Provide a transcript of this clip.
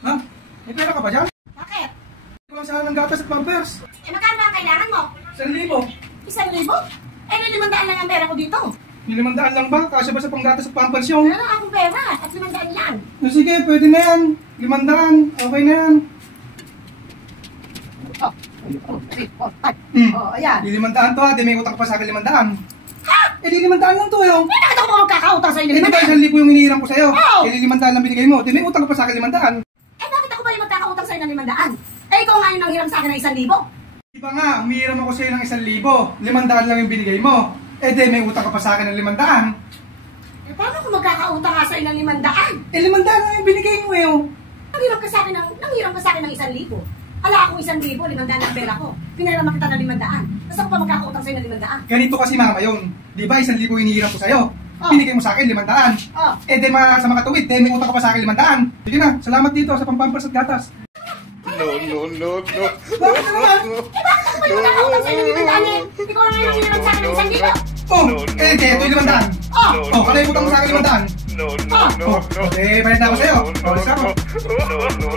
Ha? May pera ka ba dyan? Bakit? Hindi ko lang sana ng gatas at pampers. Eh, magkano ba ang kailangan mo? 1,000. 1,000? Eh, 500 lang ang pera ko dito. 500 lang ba? Kasya ba sa panggatas at pampers yung? Wala lang akong pera at 500 lang. No, sige, pwede na yan. 500. Okay na yan. Ayan. Di 500 to ha. Di may utang pa sa akin 500. Ha? Eh di 500 lang to yun. Eh, bakit ako pa magkakautang sa'yo Eh di ng ba 500? 1,000 yung hinihiram ko sa'yo? Oo. Eh di 500 lang binigay mo. Di may utang pa sa akin 500. Eh, bakit ako ba yung magkakautang sa'yo ng 500? Eh, ikaw nga yung nanghiram sa akin ng 1,000. Di ba nga, humihiram ako sa'yo ng 1,000. 500 lang yung binigay mo. Eh di may utang ka pa sa akin ng 500. Eh, paano kung magkakautang nga sa'yo ng 500? Eh 500 lang yung binigay mo eh. Nanghiram ka sa akin ng 1,000. Ala akong 1,000, 500 ang pera ko. Pinaraman kita ng 500. Tapos ako pa magkakautang sa'yo ng 500. Ganito kasi mama yun. Di ba 1,000 yung hinihiram ko sa'yo? Oh. Binigay mo sa akin 500. Oh. Eh di sa mga tuwid, may utang ka pa sa akin 500. Sige na, salamat dito sa pampampers at gatas. No. Bakit na naman? Eh, bakit ako ba yung magkakautang sa'yo ng 500? Ikaw na yung nanghiram sa akin ng 1,000. Oh, eh di, ito yung 500. Oh. Oh, kada yung utang mo sa akin 500. No. Oh, eh, bayad na ako sa'yo. Oh, let's go.